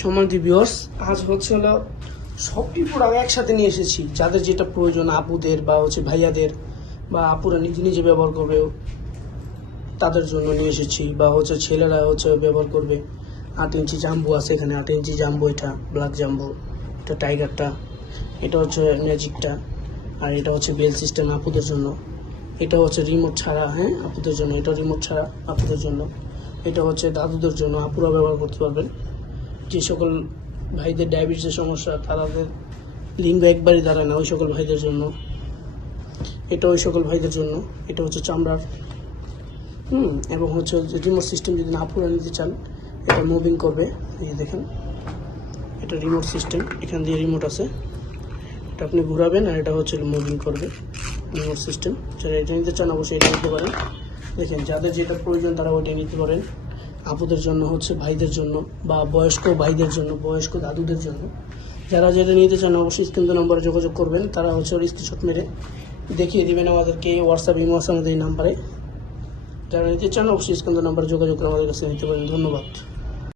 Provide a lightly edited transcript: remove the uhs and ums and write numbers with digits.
সম্মানিত ভিউয়ার্স, আজ হচ্ছে হলো সবটি প্রোডাক্ট একসাথে নিয়ে এসেছি। যাদের যেটা প্রয়োজন, আপুদের বা হচ্ছে ভাইয়াদের বা আপুরা নিজে নিজে ব্যবহার করবে তাদের জন্য নিয়ে এসেছি, বা হচ্ছে ছেলেরা হচ্ছে ব্যবহার করবে। 8 ইঞ্চি জাম্বো আছে এখানে, 8 ইঞ্চি জাম্বো, এটা ব্ল্যাক জাম্বো, এটা টাইগারটা, এটা হচ্ছে ম্যাজিকটা, আর এটা হচ্ছে বেল সিস্টেম আপুদের জন্য। এটা হচ্ছে রিমোট ছাড়া, হ্যাঁ আপুদের জন্য, এটা রিমোট ছাড়া আপুদের জন্য। এটা হচ্ছে দাদুদের জন্য, আপুরা ব্যবহার করতে পারবেন। যে সকল ভাইদের ডায়াবেটিসের সমস্যা, তাদের লিঙ্গ একবারই দাঁড়ায় না, ওই সকল ভাইদের জন্য। এটা ওই সকল ভাইদের জন্য। এটা হচ্ছে চামড়ার, এবং হচ্ছে রিমোট সিস্টেম যদি না আপুরা নিতে চান, এটা মুভিং করবে। এই দেখেন, এটা রিমোট সিস্টেম, এখান দিয়ে রিমোট আছে, এটা আপনি ঘোরাবেন আর এটা হচ্ছে মুভিং করবে, রিমোট সিস্টেম। যারা এটা নিতে চান অবশ্যই এটা নিতে পারেন। দেখেন, যাদের যেটা প্রয়োজন তারা ওইটা নিতে পারেন। আপুদের জন্য হচ্ছে, ভাইদের জন্য, বা বয়স্ক ভাইদের জন্য, বয়স্ক দাদুদের জন্য। যারা যেটা নিতে চান অবশ্যই স্ক্রিন নম্বরে যোগাযোগ করবেন। তারা হচ্ছে ওর স্ক্রিনশট মেরে দেখিয়ে দেবেন আমাদেরকে হোয়াটসঅ্যাপ, ইমো আছে আমাদের এই নাম্বারে। যারা নিতে চান অবশ্যই স্ক্রিন নম্বরে যোগাযোগ করে আমাদের কাছে নিতে পারেন। ধন্যবাদ।